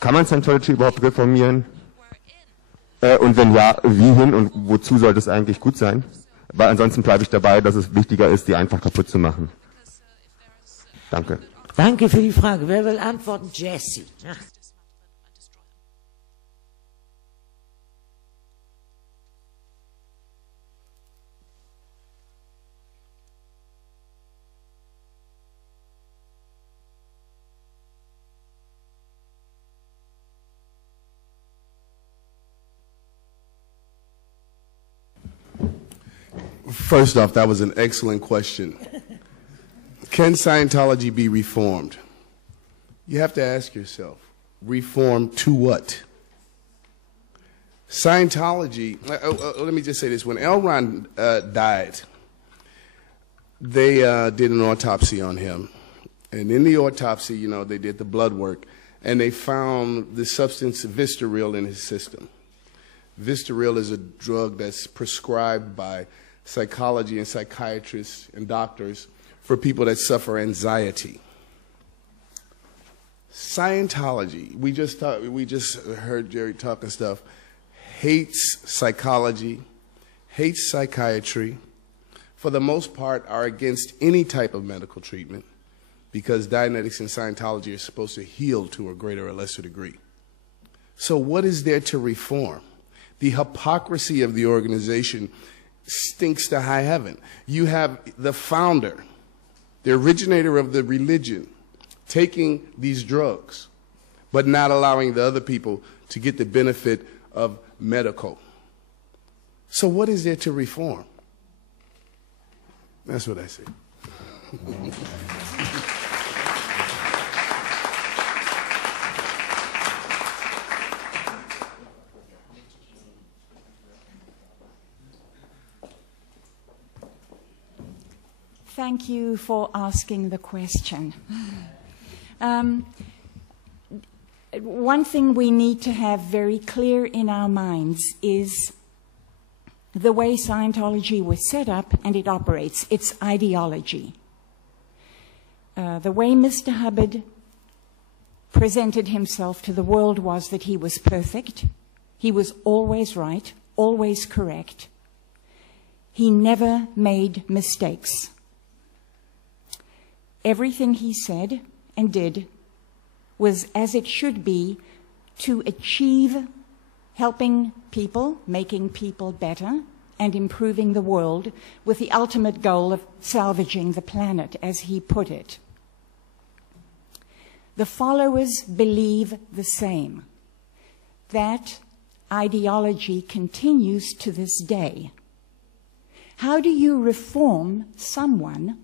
Kann man Scientology überhaupt reformieren? Und wenn ja, wie hin und wozu sollte es eigentlich gut sein? Weil ansonsten bleibe ich dabei, dass es wichtiger ist, die einfach kaputt zu machen. Danke. Danke für die Frage. Wer will antworten? Jesse. Ja. First off, that was an excellent question. Can Scientology be reformed? You have to ask yourself, reform to what? Scientology, let me just say this. When L. Ron died, they did an autopsy on him. And in the autopsy, you know, they did the blood work, and they found the substance Vistaril in his system. Vistaril is a drug that's prescribed by psychology and psychiatrists and doctors for people that suffer anxiety. Scientology, we just heard Jerry talking stuff, hates psychology, hates psychiatry, for the most part are against any type of medical treatment because Dianetics and Scientology are supposed to heal to a greater or lesser degree. So what is there to reform? The hypocrisy of the organization stinks to high heaven. You have the founder, the originator of the religion, taking these drugs, but not allowing the other people to get the benefit of medical. So what is there to reform? That's what I say. Thank you for asking the question. One thing we need to have very clear in our minds is the way Scientology was set up and it operates, its ideology. The way Mr. Hubbard presented himself to the world was that he was perfect, he was always right, always correct. He never made mistakes. Everything he said and did was as it should be to achieve helping people, making people better, and improving the world with the ultimate goal of salvaging the planet, as he put it. The followers believe the same. That ideology continues to this day. How do you reform someone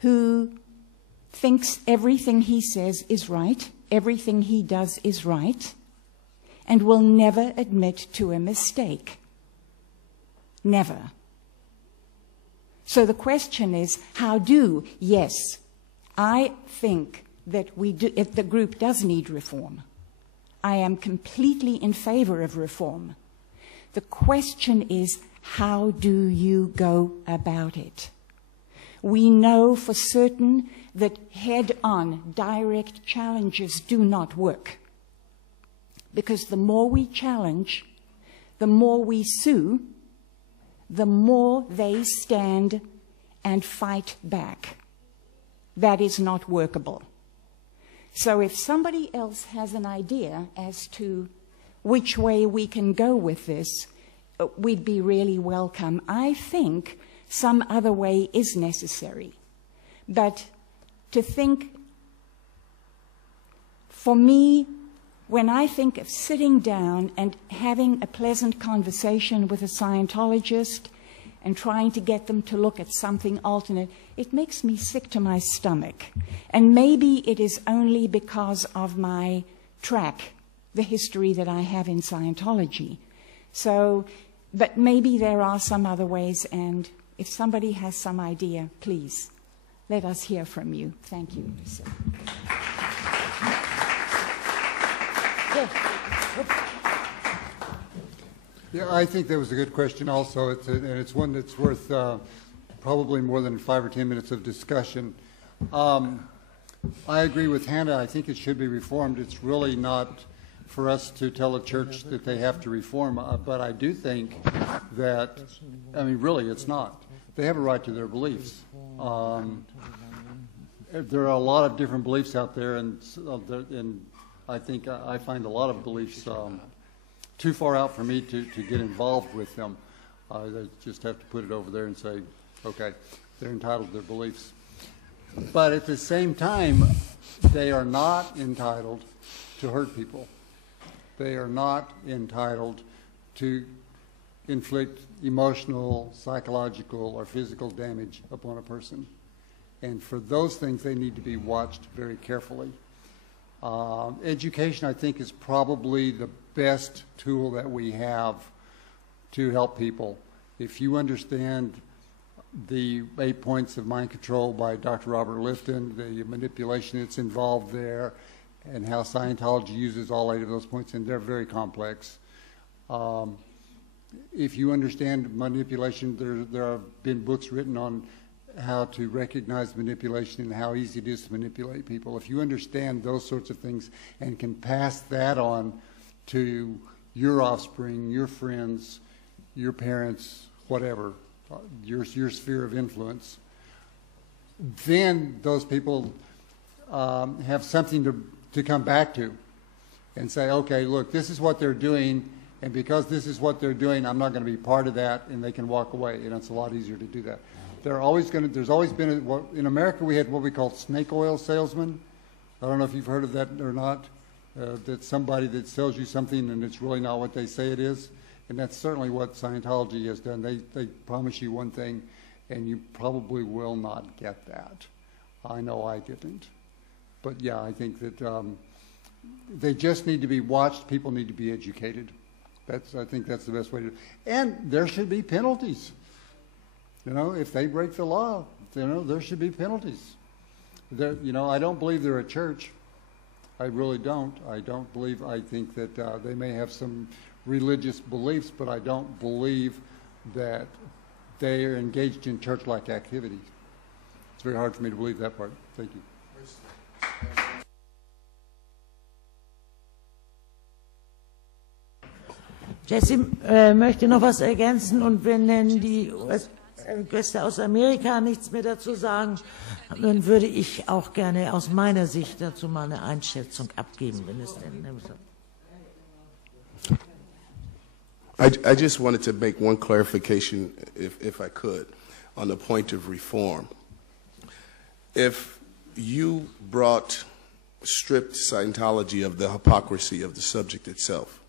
who thinks everything he says is right, everything he does is right, and will never admit to a mistake? Never. So the question is, how do? Yes, I think that the group does need reform. I am completely in favor of reform. The question is, how do you go about it? We know for certain that head-on, direct challenges do not work. Because the more we challenge, the more we sue, the more they stand and fight back. That is not workable. So if somebody else has an idea as to which way we can go with this, we'd be really welcome. I think some other way is necessary. But to think, for me, when I think of sitting down and having a pleasant conversation with a Scientologist and trying to get them to look at something alternate, it makes me sick to my stomach. And maybe it is only because of my track, the history that I have in Scientology. So, but maybe there are some other ways, and if somebody has some idea, please, let us hear from you. Thank you. Yeah, I think that was a good question also, and it's one that's worth probably more than 5 or 10 minutes of discussion. I agree with Hannah. I think it should be reformed. It's really not for us to tell a church that they have to reform, but I do think that, I mean, really, it's not. They have a right to their beliefs. There are a lot of different beliefs out there, and I think I find a lot of beliefs too far out for me to get involved with them. They just have to put it over there and say, okay, they're entitled to their beliefs. But at the same time, they are not entitled to hurt people. They are not entitled to inflict emotional, psychological, or physical damage upon a person. And for those things, they need to be watched very carefully. Education, I think, is probably the best tool that we have to help people. If you understand the 8 points of mind control by Dr. Robert Lifton, the manipulation that's involved there, and how Scientology uses all 8 of those points, and they're very complex. If you understand manipulation, there have been books written on how to recognize manipulation and how easy it is to manipulate people. If you understand those sorts of things and can pass that on to your offspring, your friends, your parents, whatever, your sphere of influence, then those people have something to come back to and say, okay, look, this is what they're doing, and because this is what they're doing, I'm not going to be part of that, and they can walk away. And it's a lot easier to do that. There's always been, in America, we had what we call snake oil salesmen. I don't know if you've heard of that or not. That's somebody that sells you something and it's really not what they say it is. And that's certainly what Scientology has done. They promise you one thing, and you probably will not get that. I know I didn't. But yeah, I think that they just need to be watched. People need to be educated. I think that's the best way to do it. And there should be penalties. You know, if they break the law, there should be penalties. I don't believe they're a church. I really don't. I think that they may have some religious beliefs, but I don't believe that they are engaged in church-like activities. It's very hard for me to believe that part. Thank you. Jesse möchte noch was ergänzen, und wenn denn die Gäste aus Amerika nichts mehr dazu sagen, dann würde ich auch gerne aus meiner Sicht dazu mal eine Einschätzung abgeben, wenn es denn I just wanted to make one clarification, if I could, on the point of reform. If you stripped Scientology of the hypocrisy of the subject itself,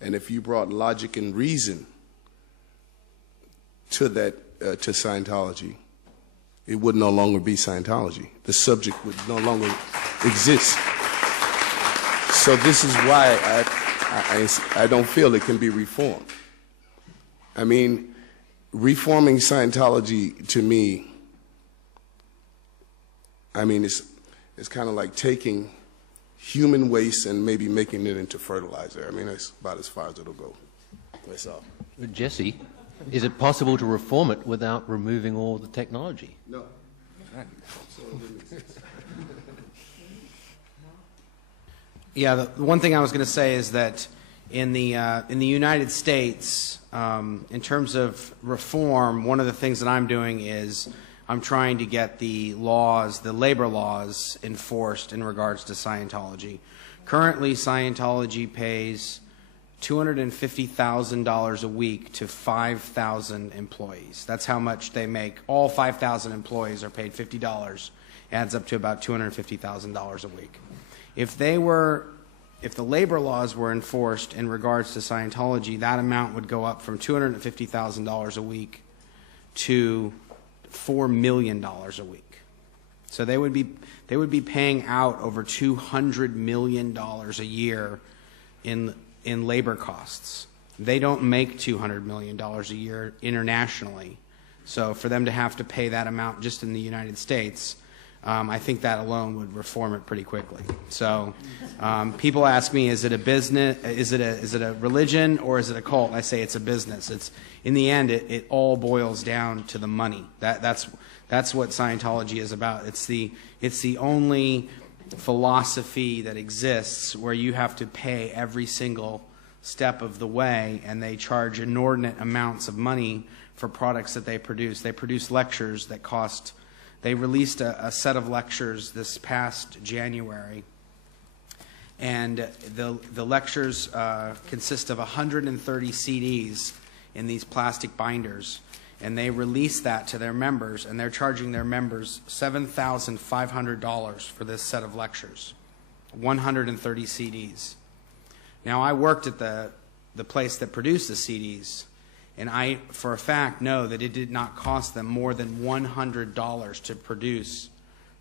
and if you brought logic and reason to Scientology, it would no longer be Scientology. The subject would no longer exist. So this is why I don't feel it can be reformed. I mean, reforming Scientology, to me, I mean, it's kind of like taking human waste and maybe making it into fertilizer. I mean, that's about as far as it'll go. That's all. Jesse, is it possible to reform it without removing all the technology? No. Yeah, the one thing I was going to say is that in the United States, in terms of reform, one of the things that I'm doing is I'm trying to get the laws, the labor laws, enforced in regards to Scientology. Currently, Scientology pays $250,000 a week to 5,000 employees. That's how much they make. All 5,000 employees are paid $50. Adds up to about $250,000 a week. If the labor laws were enforced in regards to Scientology, that amount would go up from $250,000 a week to $4 million a week. So they would be paying out over $200 million a year in labor costs. They don't make $200 million a year internationally. So for them to have to pay that amount just in the United States, I think that alone would reform it pretty quickly. So people ask me, is it a business, is it a religion, or is it a cult? I say it's a business. It's, in the end, it all boils down to the money. That's what Scientology is about. It's the only philosophy that exists where you have to pay every single step of the way, and they charge inordinate amounts of money for products that they produce. They produce lectures that cost. They released a set of lectures this past January, and the lectures consist of 130 CDs in these plastic binders, and they released that to their members, and they're charging their members $7,500 for this set of lectures, 130 CDs. Now, I worked at the place that produced the CDs, and I, for a fact, know that it did not cost them more than $100 to produce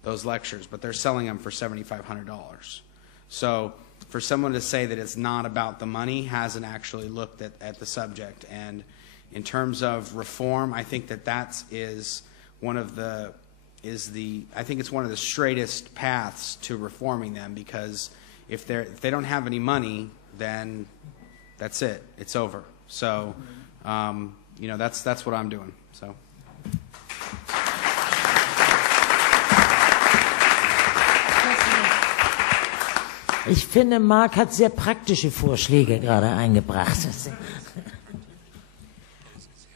those lectures, but they're selling them for $7,500. So for someone to say that it's not about the money hasn't actually looked at the subject. And in terms of reform, I think that is one of the I think it's one of the straightest paths to reforming them, because if they don't have any money, then that's it. It's over. So, you know, that's what I'm doing. So. Ich finde, Mark hat sehr praktische Vorschläge gerade eingebracht.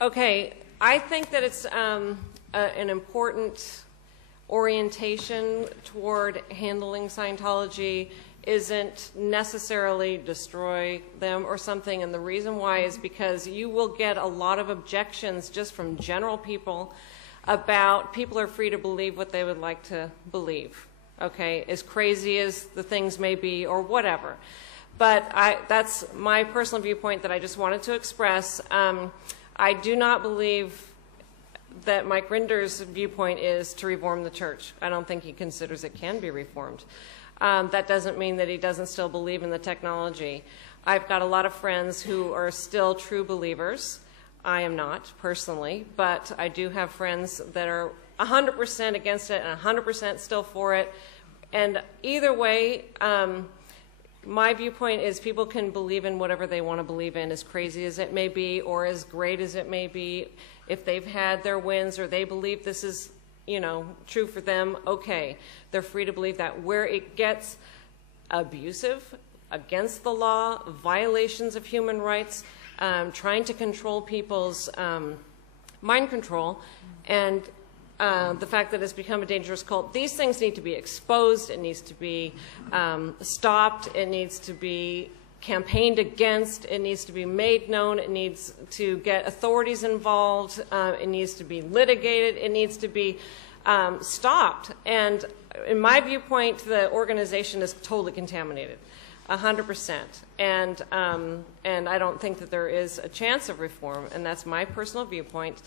Okay, I think that it's an important orientation toward handling Scientology isn't necessarily destroy them or something, and the reason why is because you will get a lot of objections just from general people about people are free to believe what they would like to believe, okay, as crazy as the things may be or whatever. But that's my personal viewpoint that I just wanted to express. I do not believe that Mike Rinder's viewpoint is to reform the church. I don't think he considers it can be reformed. That doesn't mean that he doesn't still believe in the technology. I've got a lot of friends who are still true believers. I am not, personally, but I do have friends that are 100% against it and 100% still for it. And either way, my viewpoint is people can believe in whatever they want to believe in, as crazy as it may be or as great as it may be. If they've had their wins or they believe this is, you know, true for them, okay. They're free to believe that. Where it gets abusive, against the law, violations of human rights, trying to control people's mind control, and the fact that it's become a dangerous cult, these things need to be exposed. It needs to be stopped. It needs to be campaigned against. It needs to be made known. It needs to get authorities involved. It needs to be litigated. It needs to be stopped. And in my viewpoint, the organization is totally contaminated, 100%. And I don't think that there is a chance of reform, and that's my personal viewpoint.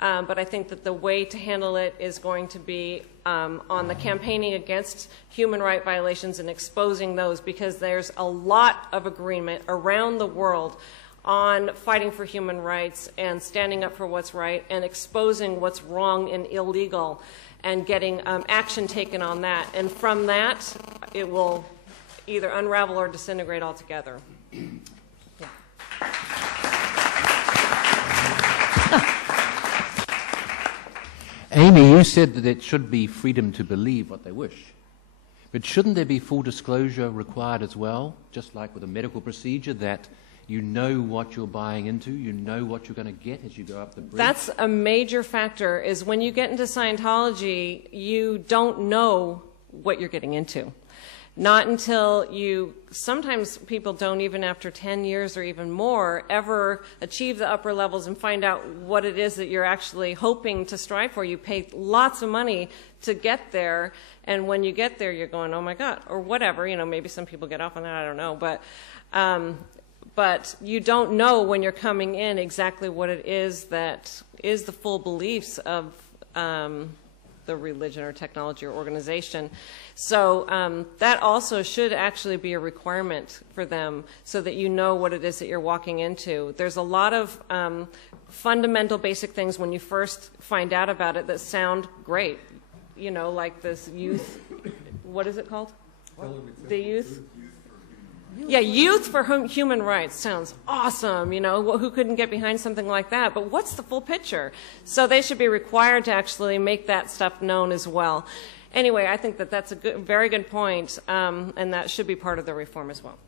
But I think that the way to handle it is going to be on the campaigning against human rights violations and exposing those, because there's a lot of agreement around the world on fighting for human rights and standing up for what's right and exposing what's wrong and illegal and getting action taken on that. And from that, it will either unravel or disintegrate altogether. Yeah. Amy, you said that it should be freedom to believe what they wish. But shouldn't there be full disclosure required as well, just like with a medical procedure, that you know what you're buying into, you know what you're going to get as you go up the bridge? That's a major factor, is when you get into Scientology, you don't know what you're getting into. Not until you, sometimes people don't even after 10 years or even more ever achieve the upper levels and find out what it is that you're actually hoping to strive for. You pay lots of money to get there, and when you get there you're going, oh my God, or whatever, you know, maybe some people get off on that, I don't know, but you don't know when you're coming in exactly what it is that is the full beliefs of the religion or technology or organization. So that also should actually be a requirement for them, so that you know what it is that you're walking into. There's a lot of fundamental basic things when you first find out about it that sound great. you know, like this youth, what is it called? The youth? Yeah, Youth for Human Rights sounds awesome, you know, who couldn't get behind something like that? But what's the full picture? So they should be required to actually make that stuff known as well. Anyway, I think that that's a very good point, and that should be part of the reform as well.